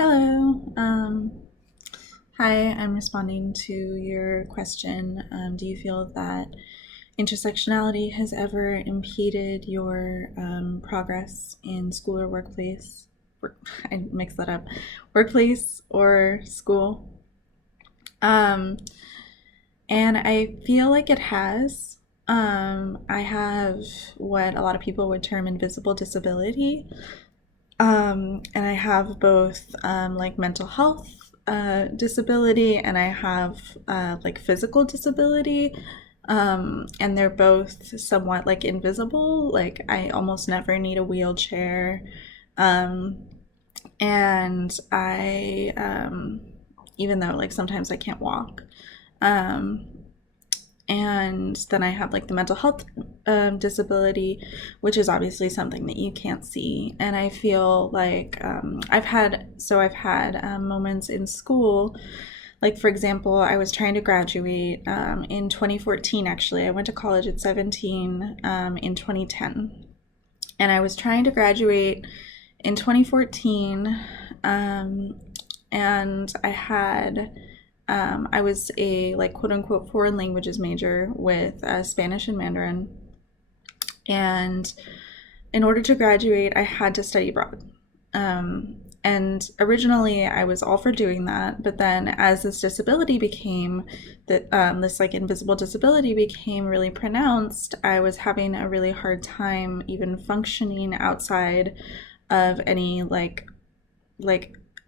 Hello. Hi, I'm responding to your question. Do you feel that intersectionality has ever impeded your progress in school or workplace? I mix that up. Workplace or school? Um, and I feel like it has. I have what a lot of people would term invisible disability. And I have both like mental health disability and I have like physical disability. And they're both somewhat like invisible. Like I almost never need a wheelchair. Um, and even though like sometimes I can't walk. Um, and then I have like the mental health disability, which is obviously something that you can't see. And I feel like I've had moments in school, like for example, I was trying to graduate in 2014. Actually, I went to college at 17 in 2010, and I was trying to graduate in 2014, um, and I was a like quote unquote foreign languages major with Spanish and Mandarin. And in order to graduate, I had to study abroad. And originally, I was all for doing that, but then as this disability became that this like invisible disability became really pronounced, I was having a really hard time even functioning outside of any like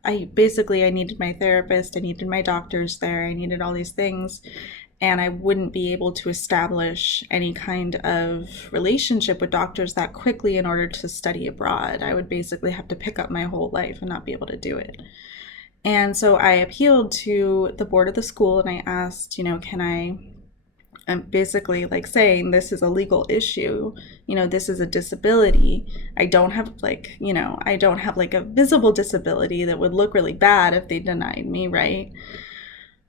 I needed my therapist, I needed my doctors there, I needed all these things, and I wouldn't be able to establish any kind of relationship with doctors that quickly in order to study abroad. I would basically have to pick up my whole life and not be able to do it. And so I appealed to the board of the school and I asked, can I'm basically like saying this is a legal issue. This is a disability. I don't have like a visible disability that would look really bad if they denied me, right?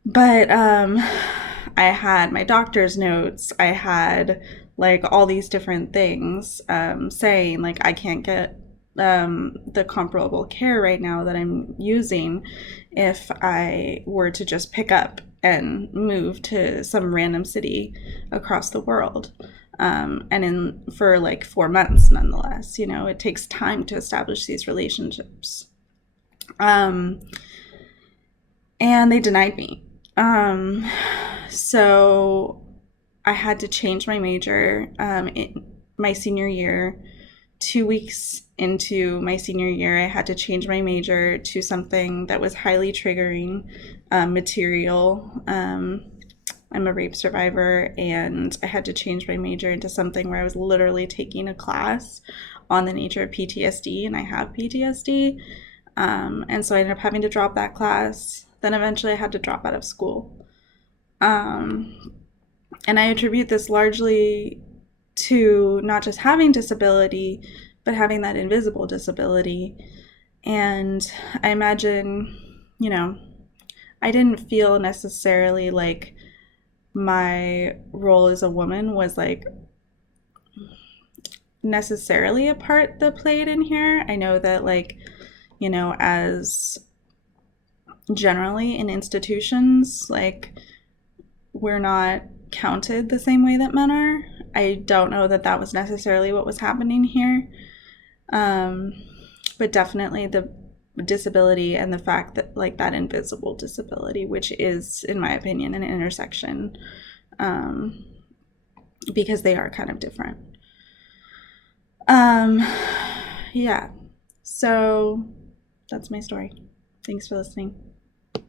But I had my doctor's notes. I had like all these different things saying like I can't get the comparable care right now that I'm using if I were to just pick up and move to some random city across the world. And in for like 4 months, nonetheless, it takes time to establish these relationships. Um, and they denied me. So I had to change my major in my senior year. 2 weeks into my senior year, I had to change my major to something that was highly triggering material. I'm a rape survivor, and I had to change my major into something where I was literally taking a class on the nature of PTSD, and I have PTSD. And so I ended up having to drop that class. Then eventually I had to drop out of school. Um, and I attribute this largely to not just having disability, but having that invisible disability. And I imagine, you know, I didn't feel necessarily like my role as a woman was like necessarily a part that played in here. I know that, like, as generally in institutions, like, we're not counted the same way that men are. I don't know that that was necessarily what was happening here. Um, but definitely the disability and the fact that, like, that invisible disability, which is, in my opinion, an intersection, um, because they are kind of different. Um, yeah. So that's my story. Thanks for listening.